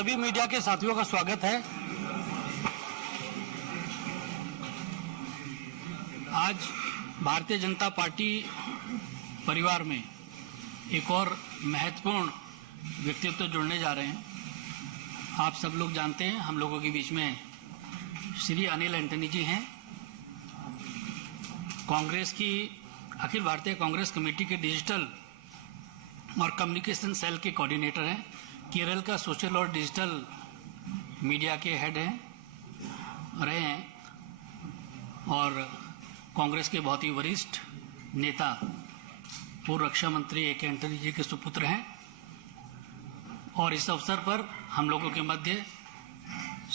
सभी मीडिया के साथियों का स्वागत है। आज भारतीय जनता पार्टी परिवार में एक और महत्वपूर्ण व्यक्तित्व जुड़ने जा रहे हैं। आप सब लोग जानते हैं, हम लोगों के बीच में श्री अनिल एंटनी जी हैं। कांग्रेस की अखिल भारतीय कांग्रेस कमेटी के डिजिटल और कम्युनिकेशन सेल के कोऑर्डिनेटर हैं। केरल का सोशल और डिजिटल मीडिया के हेड रहे हैं और कांग्रेस के बहुत ही वरिष्ठ नेता पूर्व रक्षा मंत्री AK एंटनी जी के सुपुत्र हैं। और इस अवसर पर हम लोगों के मध्य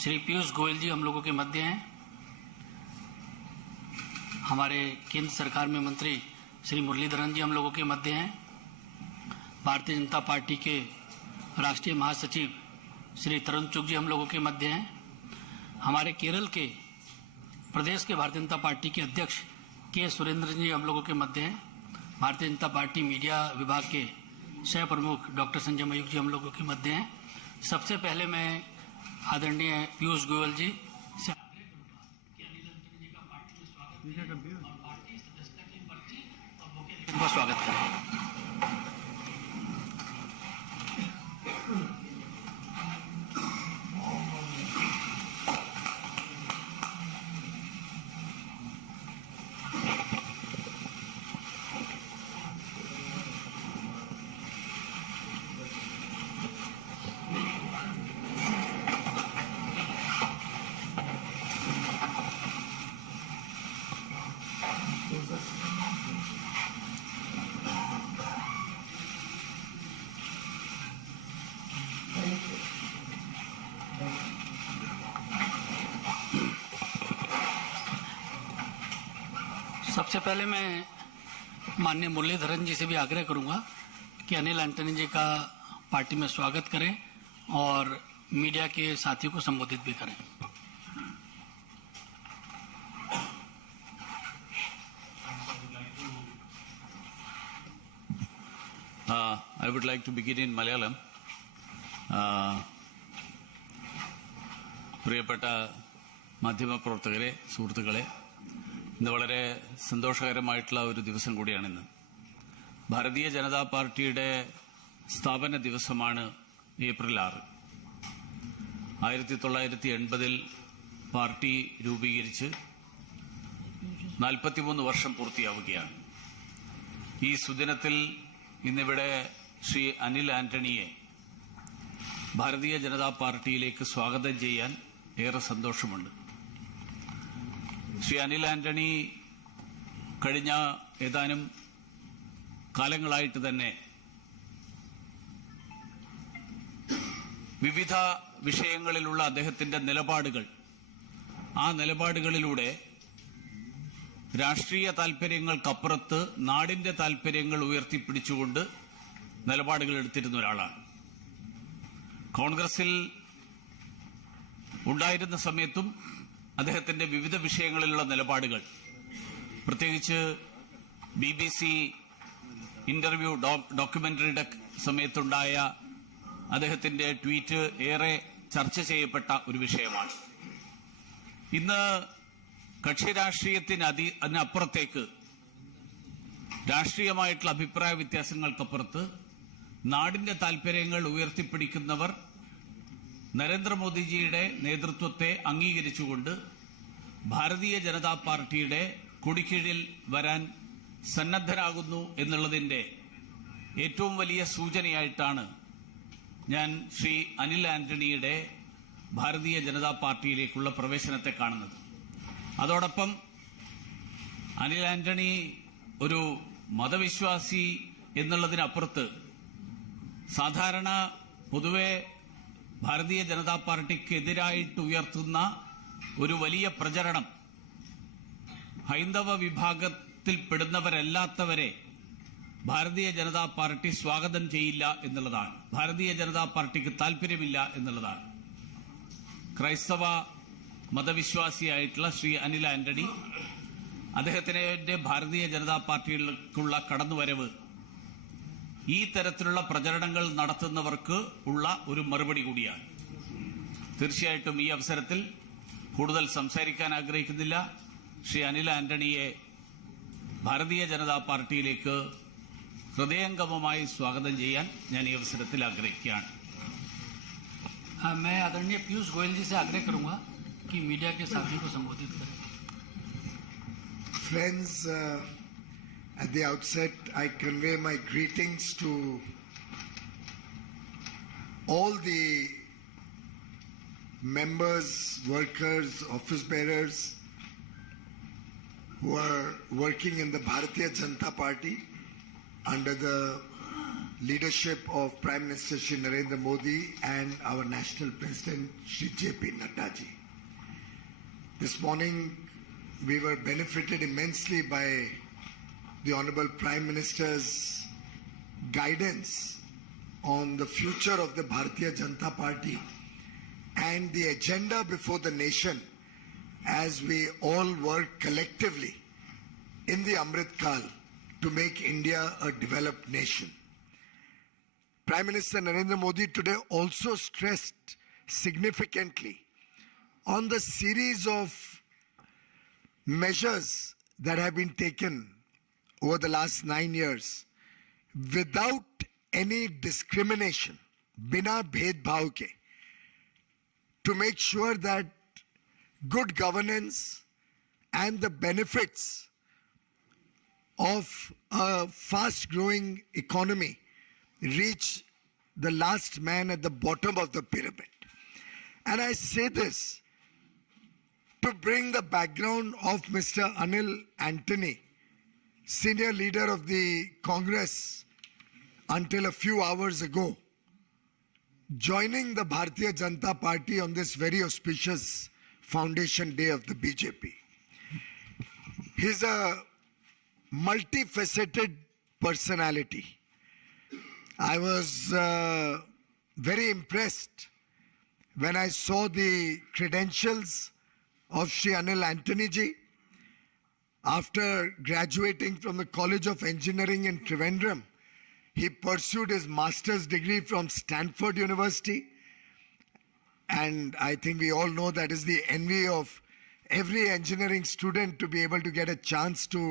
श्री पीयूष गोयल जी हम लोगों के मध्य हैं। हमारे केंद्र सरकार में मंत्री श्री मुरलीधरन जी हम लोगों के मध्य हैं। भारतीय जनता पार्टी के राष्ट्रीय महासचिव श्री तरुण चुग जी हम लोगों के मध्य हैं। हमारे केरल के प्रदेश के भारतीय जनता पार्टी के अध्यक्ष के सुरेंद्र जी हम लोगों के मध्य हैं। भारतीय जनता पार्टी मीडिया विभाग के सह प्रमुख डॉक्टर संजय मयूख जी हम लोगों के मध्य हैं। सबसे पहले मैं आदरणीय पीयूष गोयल जी से आग्रह करूंगा कि अनिल अंतनी जी का पार्टी में स्वागत और पार्टी सदस्यता की पर्ची और बुके का स्वागत करें। सबसे पहले मैं माननीय मुरलीधरन जी से भी आग्रह करूंगा कि अनिल एंटनी जी का पार्टी में स्वागत करें और मीडिया के साथियों को संबोधित भी करें। I would like to begin in Malayalam. പ്രിയപ്പെട്ട മാധ്യമപ്രവർത്തകരെ, സുഹൃത്തുക്കളെ, ഇന്ന് വളരെ സന്തോഷകരമായിട്ടുള്ള ഒരു ദിവസം കൂടിയാണിന്ന്. ഭാരതീയ ജനതാ പാർട്ടിയുടെ സ്ഥാപന ദിവസമാണ് ഏപ്രിൽ 6. 1980 പാർട്ടി രൂപീകരിച്ച് 43 വർഷം പൂർത്തിയാവുകയാണ്. ഈ സുദിനത്തിൽ ഇന്നിവിടെ ശ്രീ അനിൽ ആന്റണിയെ ഭാരതീയ ജനതാ പാർട്ടിയിലേക്ക് സ്വാഗതം ചെയ്യാൻ ഏറെ സന്തോഷമുണ്ട്. ശ്രീ അനിൽ ആന്റണി കഴിഞ്ഞ ഏതാനും കാലങ്ങളായിട്ട് തന്നെ വിവിധ വിഷയങ്ങളിലുള്ള അദ്ദേഹത്തിന്റെ നിലപാടുകൾ, ആ നിലപാടുകളിലൂടെ രാഷ്ട്രീയ താൽപര്യങ്ങൾക്കപ്പുറത്ത് നാടിന്റെ താൽപര്യങ്ങൾ ഉയർത്തിപ്പിടിച്ചുകൊണ്ട് നിലപാടുകൾ എടുത്തിരുന്ന ഒരാളാണ്. കോൺഗ്രസിൽ ഉണ്ടായിരുന്ന സമയത്തും അദ്ദേഹത്തിന്റെ വിവിധ വിഷയങ്ങളിലുള്ള നിലപാടുകൾ, പ്രത്യേകിച്ച് BBC ഇന്റർവ്യൂ ഡോക്യുമെന്ററിയുടെ സമയത്തുണ്ടായ അദ്ദേഹത്തിന്റെ ട്വീറ്റ് ഏറെ ചർച്ച ചെയ്യപ്പെട്ട ഒരു വിഷയമാണ്. ഇന്ന് കക്ഷി രാഷ്ട്രീയത്തിനപ്പുറത്തേക്ക് രാഷ്ട്രീയമായിട്ടുള്ള അഭിപ്രായ വ്യത്യാസങ്ങൾക്കപ്പുറത്ത് നാടിന്റെ താൽപര്യങ്ങൾ ഉയർത്തിപ്പിടിക്കുന്നവർ നരേന്ദ്രമോദിജിയുടെ നേതൃത്വത്തെ അംഗീകരിച്ചുകൊണ്ട് ഭാരതീയ ജനതാ പാർട്ടിയുടെ കൊടിക്കീഴിൽ വരാൻ സന്നദ്ധരാകുന്നു എന്നുള്ളതിന്റെ ഏറ്റവും വലിയ സൂചനയായിട്ടാണ് ഞാൻ ശ്രീ അനിൽ ആന്റണിയുടെ ഭാരതീയ ജനതാ പാർട്ടിയിലേക്കുള്ള പ്രവേശനത്തെ കാണുന്നത്. അതോടൊപ്പം അനിൽ ആന്റണി ഒരു മതവിശ്വാസി എന്നുള്ളതിനപ്പുറത്ത് സാധാരണ പൊതുവെ ഭാരതീയ ജനതാ പാർട്ടിക്കെതിരായിട്ട് ഉയർത്തുന്ന ഒരു വലിയ പ്രചരണം ഹൈന്ദവ വിഭാഗത്തിൽപ്പെടുന്നവരല്ലാത്തവരെ ഭാരതീയ ജനതാ പാർട്ടി സ്വാഗതം ചെയ്യില്ല എന്നുള്ളതാണ്. ഭാരതീയ ജനതാ പാർട്ടിക്ക് താൽപര്യമില്ല എന്നുള്ളതാണ്. ക്രൈസ്തവ മതവിശ്വാസിയായിട്ടുള്ള ശ്രീ അനിൽ ആന്റണി, അദ്ദേഹത്തിന്റെ ഭാരതീയ ജനതാ പാർട്ടിയിലേക്കുള്ള കടന്നുവരവ് ഈ തരത്തിലുള്ള പ്രചരണങ്ങൾ നടത്തുന്നവർക്ക് ഉള്ള ഒരു മറുപടി കൂടിയാണ്. തീർച്ചയായിട്ടും ഈ അവസരത്തിൽ കൂടുതൽ സംസാരിക്കാൻ ആഗ്രഹിക്കുന്നില്ല. ശ്രീ അനിൽ ആന്റണിയെ ഭാരതീയ ജനതാ പാർട്ടിയിലേക്ക് ഹൃദയംഗമമായി സ്വാഗതം ചെയ്യാൻ ഞാൻ ഈ അവസരത്തിൽ ആഗ്രഹിക്കുകയാണ്. मैं आदरणीय पीयूष गोयल जी से आग्रह करूंगा कि मीडिया के साथियों को संबोधित करें. Friends, at the outset, I convey my greetings to all the members, workers, office bearers who are working in the Bharatiya Janata Party under the leadership of Prime Minister Shri Narendra Modi and our National President Shri JP Nadda ji. This morning we were benefited immensely by the Honorable Prime Minister's guidance on the future of the Bharatiya Janata Party and the agenda before the nation as we all work collectively in the Amrit Kal to make India a developed nation. Prime Minister Narendra Modi today also stressed significantly on the series of measures that have been taken over the last 9 years without any discrimination, bina bhed bhav ke, to make sure that good governance and the benefits of a fast growing economy reach the last man at the bottom of the pyramid. And I say this to bring the background of Mr. Anil Antony, senior leader of the Congress until a few hours ago, joining the Bharatiya Janata Party on this very auspicious foundation day of the BJP. He's a multifaceted personality. I was very impressed when I saw the credentials of Shri Anil Antony ji. After graduating from the College of Engineering in Trivandrum, he pursued his master's degree from Stanford University. And I think we all know that is the envy of every engineering student to be able to get a chance to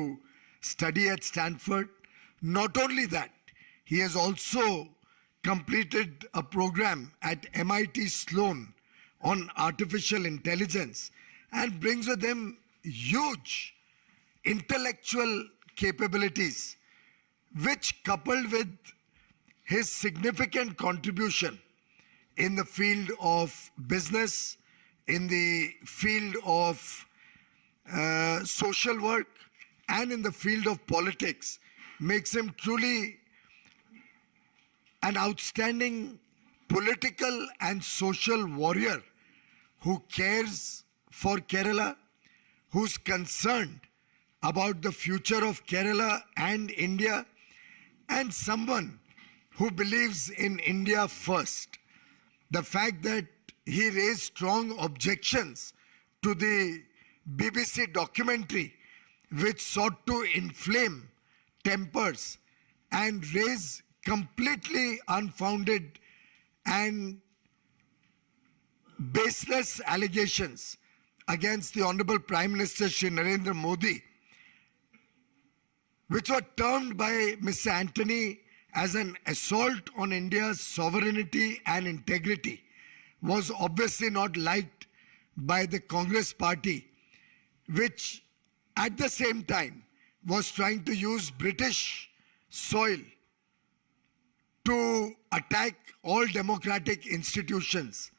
study at Stanford. Not only that, he has also completed a program at MIT Sloan on artificial intelligence and brings with him huge intellectual capabilities, which coupled with his significant contribution in the field of business, in the field of social work, and in the field of politics, makes him truly an outstanding political and social warrior who cares for Kerala, who's concerned about the future of Kerala and India, and someone who believes in India first. The fact that he raised strong objections to the BBC documentary which sought to inflame tempers and raise completely unfounded and baseless allegations against the Honorable Prime Minister Shri Narendra Modi, which were termed by Mr. Antony as an assault on India's sovereignty and integrity, was obviously not liked by the Congress party, which at the same time was trying to use British soil to attack all democratic institutions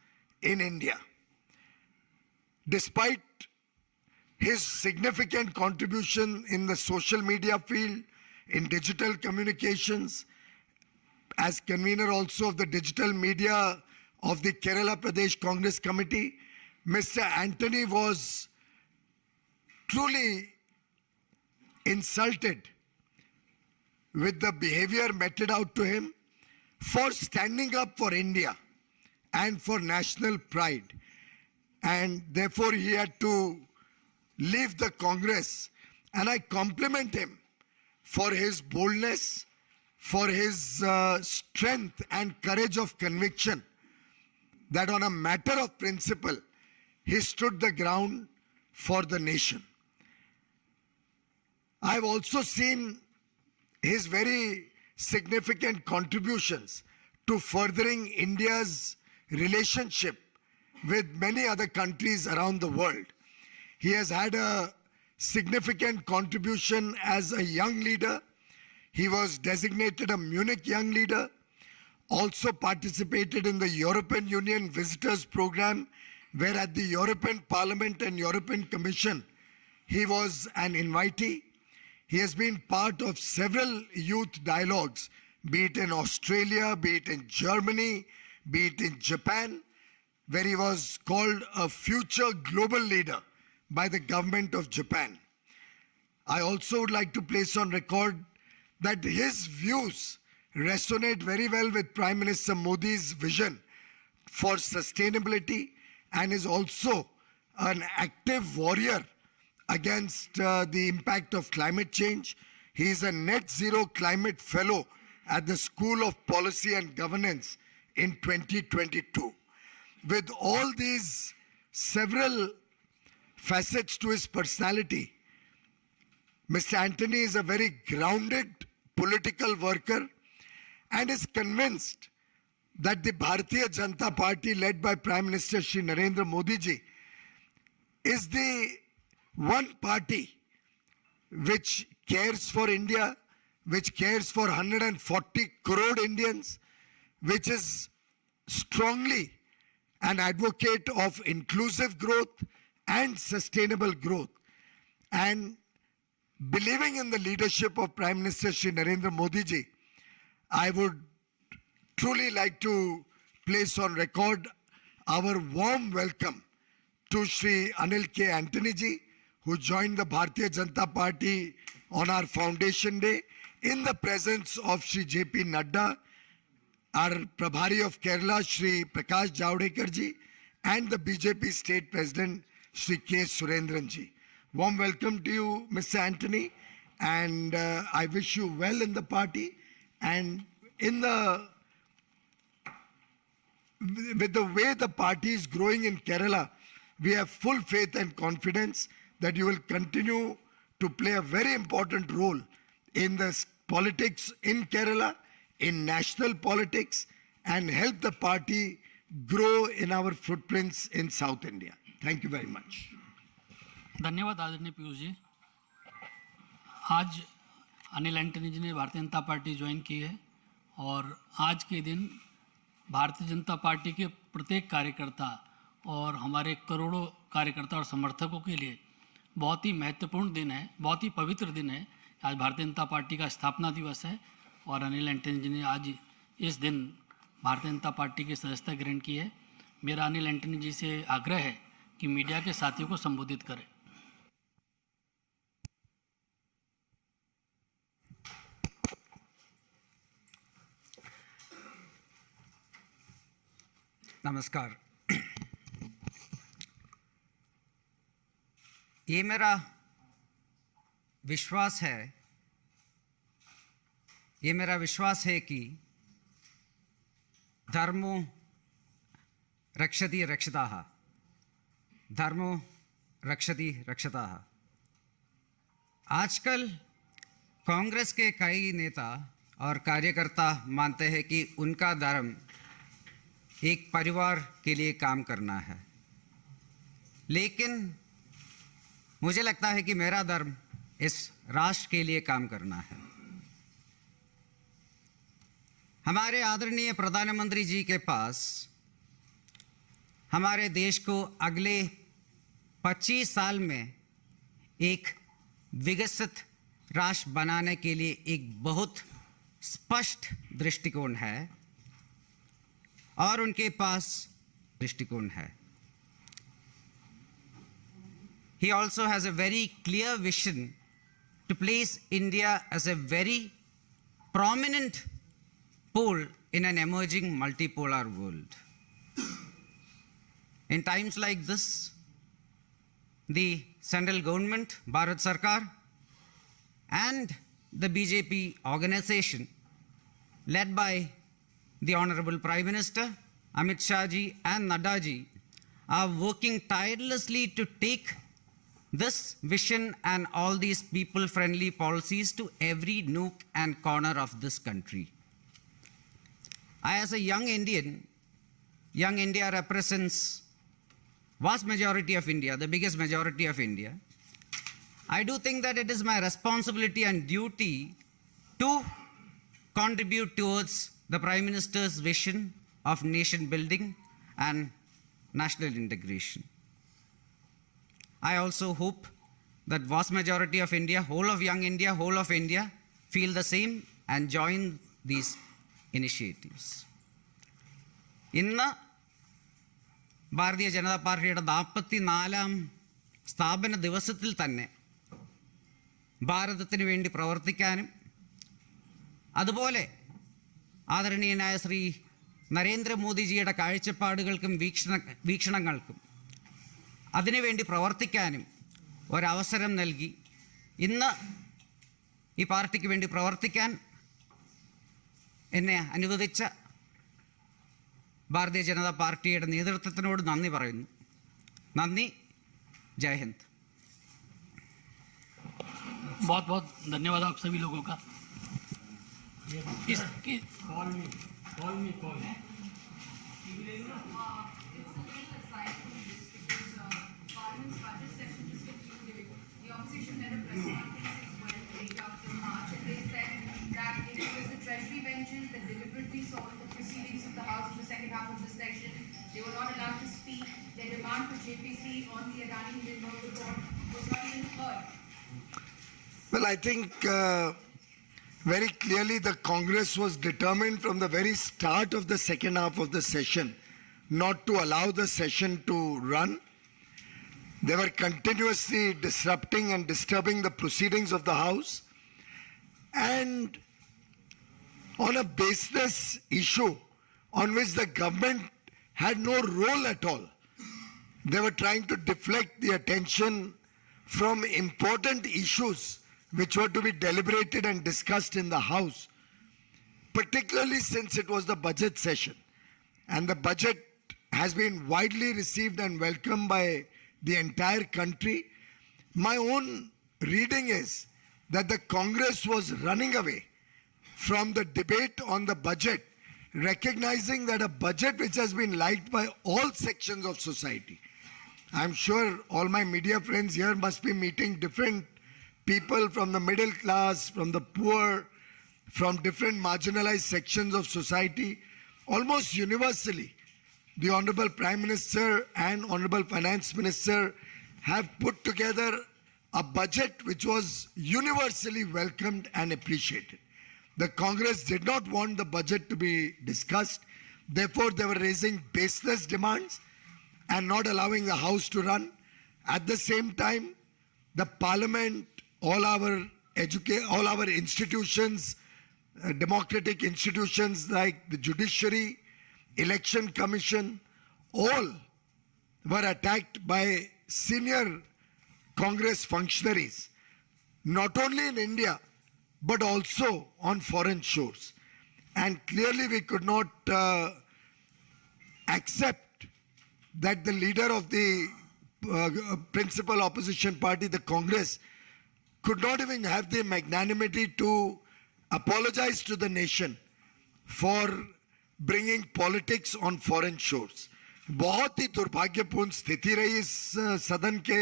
in India. Despite his significant contribution in the social media field, in digital communications, as convener also of the digital media of the Kerala Pradesh Congress Committee, Mr. Antony was truly insulted with the behavior meted out to him for standing up for India and for national pride. And therefore he had to leave the Congress. And I compliment him for his boldness, for his strength and courage of conviction that on a matter of principle, he stood the ground for the nation. I've also seen his very significant contributions to furthering India's relationship with many other countries around the world. He has had a significant contribution as a young leader. He was designated a Munich Young Leader, also participated in the European Union Visitors Program, where at the European Parliament and European Commission, he was an invitee. He has been part of several youth dialogues, be it in Australia, be it in Germany, be it in Japan, where he was called a future global leader by the government of Japan. I also would like to place on record that his views resonate very well with Prime Minister Modi's vision for sustainability and is also an active warrior against the impact of climate change. He is a net zero climate fellow at the School of Policy and Governance in 2022. With all these several facets to his personality, Mr. Antony is a very grounded political worker and is convinced that the Bharatiya Janata Party led by Prime Minister Shri Narendra Modi ji is the one party which cares for India, which cares for 140 crore Indians, which is strongly an advocate of inclusive growth and sustainable growth. And believing in the leadership of Prime Minister Shri Narendra Modi ji, I would truly like to place on record our warm welcome to Shri Anil K Antony ji, who joined the Bharatiya Janata Party on our foundation day in the presence of Shri J.P. Nadda, our Prabhari of Kerala, Shri Prakash Javadekar ji, and the BJP State President, Shri K. Surendran ji. Warm welcome to you, Mr. Antony, and I wish you well in the party. And with the way the party is growing in Kerala, we have full faith and confidence that you will continue to play a very important role in the politics in Kerala, in national politics, and help the party grow in our footprints in South India. Thank you very much. धन्यवाद आदरणीय पीयूष जी। आज Anil Antony जी ने भारतीय Janata party join की है और आज के दिन भारतीय जनता पार्टी के प्रत्येक कार्यकर्ता और हमारे करोड़ों कार्यकर्ता और समर्थकों के लिए बहुत ही महत्वपूर्ण दिन है, बहुत ही पवित्र दिन है। आज भारतीय जनता पार्टी का स्थापना दिवस है और अनिल एंटनी जी ने आज इस दिन भारतीय जनता पार्टी की सदस्यता ग्रहण की है। मेरा अनिल एंटनी जी से आग्रह है कि मीडिया के साथियों को संबोधित करें। नमस्कार। ये मेरा विश्वास है कि धर्मो रक्षति रक्षिताः, धर्मो रक्षति रक्षिताः। आजकल कांग्रेस के कई नेता और कार्यकर्ता मानते हैं कि उनका धर्म एक परिवार के लिए काम करना है, लेकिन मुझे लगता है कि मेरा धर्म इस राष्ट्र के लिए काम करना है। हमारे आदरणीय प्रधानमंत्री जी के पास हमारे देश को अगले 25 साल में एक विकसित राष्ट्र बनाने के लिए एक बहुत स्पष्ट दृष्टिकोण है और उनके पास दृष्टिकोण है। He also has a very clear vision to place India as a very prominent pole in an emerging multipolar world. In times like this, the central government, Bharat Sarkar, and the BJP organization, led by the Honorable Prime Minister, Amit Shah ji and Nadda ji are working tirelessly to take this vision and all these people-friendly policies to every nook and corner of this country. I, as a young Indian, young India represents vast majority of India, the biggest majority of India. I do think that it is my responsibility and duty to contribute towards the Prime Minister's vision of nation building and national integration. I also hope that vast majority of India, whole of young India, whole of India feel the same and join these initiatives. ഇന്ന് ഭാരതീയ ജനതാ പാർട്ടിയുടെ 44-ാം സ്ഥാപന ദിവസത്തിൽ തന്നെ ഭാരതത്തിന് വേണ്ടി പ്രവർത്തിക്കാനും അതുപോലെ ആദരണീയനായ ശ്രീ നരേന്ദ്രമോദിജിയുടെ കാഴ്ചപ്പാടുകൾക്കും വീക്ഷണങ്ങൾക്കും അതിനുവേണ്ടി പ്രവർത്തിക്കാനും ഒരവസരം നൽകി ഇന്ന് ഈ പാർട്ടിക്ക് വേണ്ടി പ്രവർത്തിക്കാൻ എന്നെ അനുവദിച്ച ഭാരതീയ ജനതാ പാർട്ടിയുടെ നേതൃത്വത്തിനോട് നന്ദി പറയുന്നു. നന്ദി. ജയ് ഹിന്ദ്. बहुत बहुत धन्यवाद आप सभी लोगों का. They were not allowed to speak. Their demand for JPC on the Adani report was not even heard. Well, I think very clearly the Congress was determined from the very start of the second half of the session not to allow the session to run. They were continuously disrupting and disturbing the proceedings of the House. And on a baseless issue on which the government had no role at all, they were trying to deflect the attention from important issues which were to be deliberated and discussed in the House, particularly since it was the budget session. And the budget has been widely received and welcomed by the entire country. My own reading is that the Congress was running away from the debate on the budget, recognizing that a budget which has been liked by all sections of society. I'm sure all my media friends here must be meeting different people from the middle class, from the poor, from different marginalized sections of society. Almost universally, the Honorable Prime Minister and Honorable Finance Minister have put together a budget which was universally welcomed and appreciated. The Congress did not want the budget to be discussed. Therefore, they were raising baseless demands and not allowing the House to run. At the same time, the Parliament, all our institutions, democratic institutions like the Judiciary, Election Commission, all were attacked by senior Congress functionaries, not only in India, but also on foreign shores. And clearly we could not accept that the leader of the principal opposition party, the Congress, could not even have the magnanimity to apologize to the nation for bringing politics on foreign shores. बहुत ही दुर्भाग्यपूर्ण स्थिति रही इस सदन के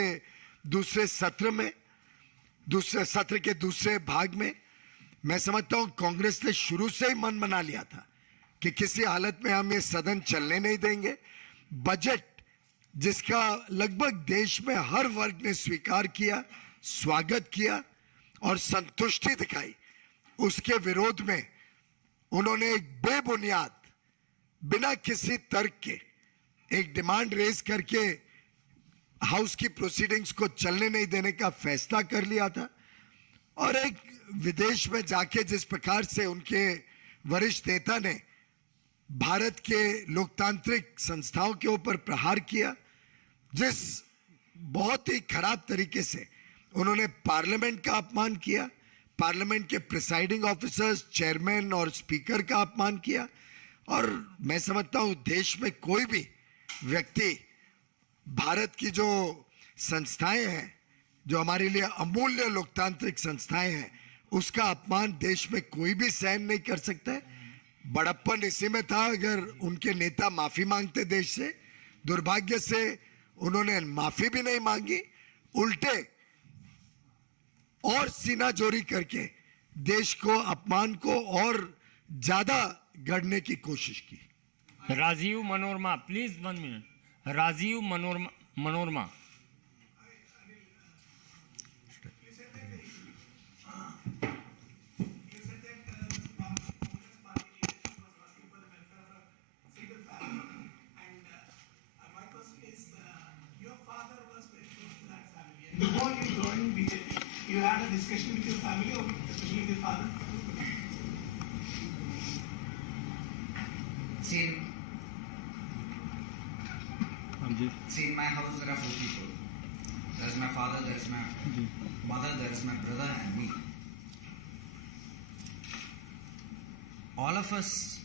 दूसरे सत्र के दूसरे भाग में. मैं समझता हूं कांग्रेस ने शुरू से ही मन बना लिया था कि किसी हालत में हम ये सदन चलने नहीं देंगे. बजट जिसका लगभग देश में हर वर्ग ने स्वीकार किया, स्वागत किया और संतुष्टि दिखाई, उसके विरोध में उन्होंने एक बेबुनियाद, बिना किसी तर्क के एक डिमांड रेज करके हाउस की प्रोसीडिंग्स को चलने नहीं देने का फैसला कर लिया था. और एक विदेश में जाके जिस प्रकार से उनके वरिष्ठ नेता ने भारत के लोकतांत्रिक संस्थाओं के ऊपर प्रहार किया, जिस बहुत ही खराब तरीके से उन्होंने पार्लियामेंट का अपमान किया, पार्लियामेंट के प्रिसाइडिंग ऑफिसर्स, चेयरमैन और स्पीकर का अपमान किया, और मैं समझता हूं देश में कोई भी व्यक्ति भारत की जो संस्थाएं हैं, जो हमारे लिए अमूल्य लोकतांत्रिक संस्थाएं हैं, उसका अपमान देश में कोई भी सहन नहीं कर सकता है। बड़प्पन इसी में था अगर उनके नेता माफी मांगते देश से। दुर्भाग्य से उन्होंने माफी भी नहीं मांगी, उल्टे और सीना जोरी करके देश को अपमान को और ज्यादा गढ़ने की कोशिश की। Rajeev Manorama, please 1 minute. Rajeev Manorama. Before you joined BJP, you had a discussion with your family, or especially with your father? See, in my house there are 4 people. There is my father, there is my mother, there is my brother and me. All of us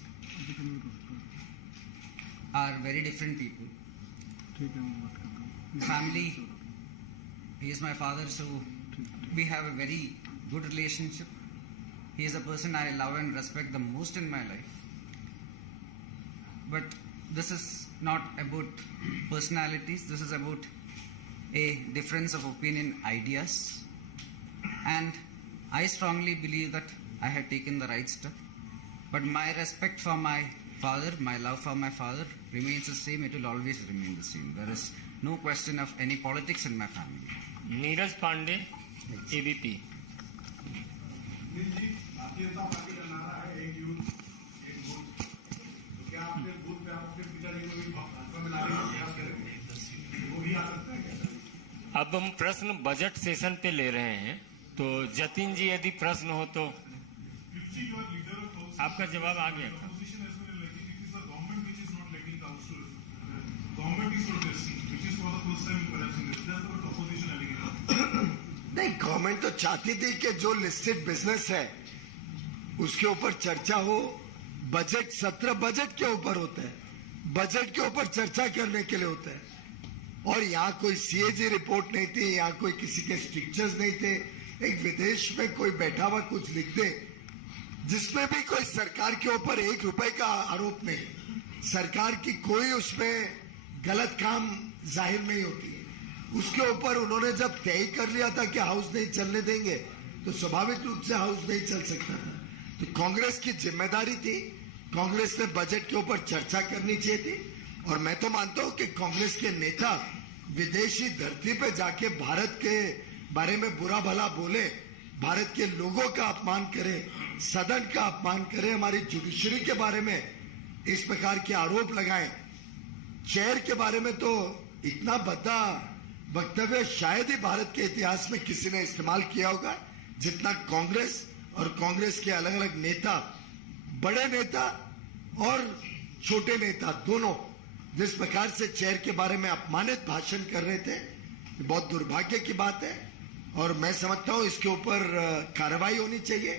are very different people. Family, he is my father, so we have a very good relationship. He is a person I love and respect the most in my life. But this is not about personalities, this is about a difference of opinion, ideas. And I strongly believe that I have taken the right step. But my respect for my father, my love for my father remains the same, it will always remain the same. There is no question of any politics in my family. Neeraj Pandey, ABP. Bharatiya Janata party का नारा है एक youth एक booth, तो क्या आपके booth पे आपके पिताजी को भी भाजपा में लाने का प्रयास करेंगे? वो भी आ सकता है क्या? अब हम प्रश्न बजट सेशन पे ले रहे हैं, तो जतिन जी यदि प्रश्न हो तो आपका जवाब आ गया था। नहीं, गवर्नमेंट तो चाहती थी कि जो लिस्टेड बिजनेस है उसके ऊपर चर्चा हो। बजट सत्र बजट के ऊपर होता है, बजट के ऊपर चर्चा करने के लिए होता है। और यहाँ कोई सीएजी रिपोर्ट नहीं थी, यहाँ कोई किसी के स्ट्रिक्चर्स नहीं थे। एक विदेश में कोई बैठा हुआ कुछ लिख दे जिसमें भी कोई सरकार के ऊपर 1 रुपए का आरोप नहीं, सरकार की कोई उसमें गलत काम जाहिर नहीं होती है, उसके ऊपर उन्होंने जब तय कर लिया था कि हाउस नहीं चलने देंगे, तो स्वाभाविक रूप से हाउस नहीं चल सकता था। तो कांग्रेस की जिम्मेदारी थी, कांग्रेस ने बजट के ऊपर चर्चा करनी चाहिए थी। और मैं तो मानता हूं कि कांग्रेस के नेता विदेशी धरती पे जाके भारत के बारे में बुरा भला बोले, भारत के लोगों का अपमान करे, सदन का अपमान करे, हमारी जुडिशरी के बारे में इस प्रकार के आरोप लगाए। चेयर के बारे में तो इतना बड़ा वक्तव्य शायद ही भारत के इतिहास में किसी ने इस्तेमाल किया होगा जितना कांग्रेस और कांग्रेस के अलग अलग नेता, बड़े नेता और छोटे नेता दोनों जिस प्रकार से चेयर के बारे में अपमानित भाषण कर रहे थे, बहुत दुर्भाग्य की बात है। और मैं समझता हूं इसके ऊपर कार्रवाई होनी चाहिए,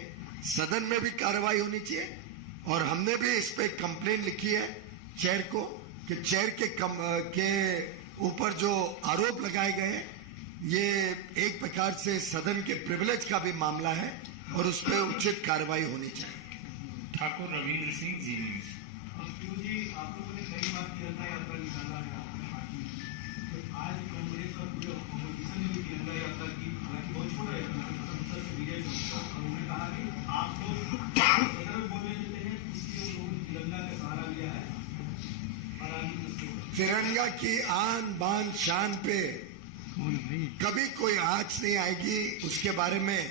सदन में भी कार्रवाई होनी चाहिए। और हमने भी इस पे कंप्लेन लिखी है चेयर को कि चेयर के ऊपर जो आरोप लगाए गए ये एक प्रकार से सदन के प्रिविलेज का भी मामला है और उस पर उचित कार्रवाई होनी चाहिए। ठाकुर रविंद्र सिंह, जी न्यूज। जी, आप लोगों ने कई बार तिरंगा यात्रा निकाला है अपनी पार्टी में, तो आज कांग्रेस और पूरे ऑपोजिशन ने भी तिरंगा यात्रा की, हालांकि बहुत छोटा यात्रा संसद से विजय और उन्होंने कहा कि आप लोग सदन में बोलने देते हैं, इसलिए लोगों ने तिरंगा का सहारा लिया है। और आगे तिरंगा की आन बान शान पे कभी कोई आंच नहीं आएगी, उसके बारे में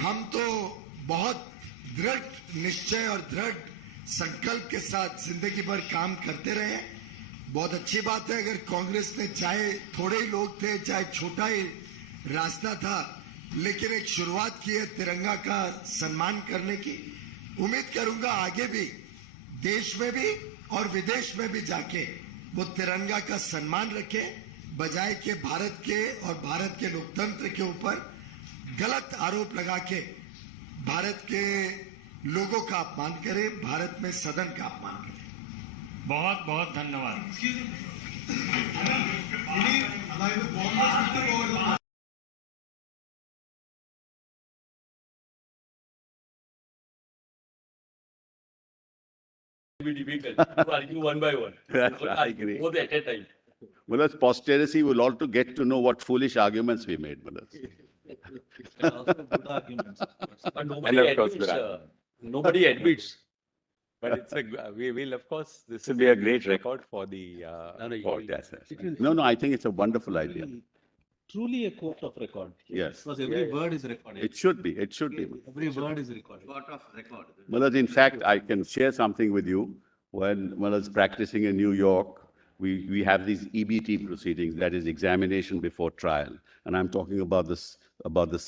हम तो बहुत दृढ़ निश्चय और दृढ़ संकल्प के साथ जिंदगी भर काम करते रहे। बहुत अच्छी बात है अगर कांग्रेस ने, चाहे थोड़े ही लोग थे, चाहे छोटा ही रास्ता था, लेकिन एक शुरुआत की है तिरंगा का सम्मान करने की। उम्मीद करूंगा आगे भी देश में भी और विदेश में भी जाके वो तिरंगा का सम्मान रखे, बजाय के भारत के और भारत के लोकतंत्र के ऊपर गलत आरोप लगा के भारत के लोगों का अपमान करे, भारत में सदन का अपमान करे। बहुत बहुत धन्यवाद। Be difficult to argue one by one. I agree. Both at a time. Malas, posterity will also get to know what foolish arguments we made, Malas. Also good arguments. But And nobody of course, admits. Virat. Nobody admits. But it's we will, of course, this will be a great record for the court. Yes, yes. No, I think it's a wonderful idea. Truly a court of record. Yes. Because every word is recorded. It should be. It should be. Every word is recorded. Malas, in fact, I can share something with you. When Malas practicing in New York, we have these EBT proceedings, that is examination before trial. And I'm talking about the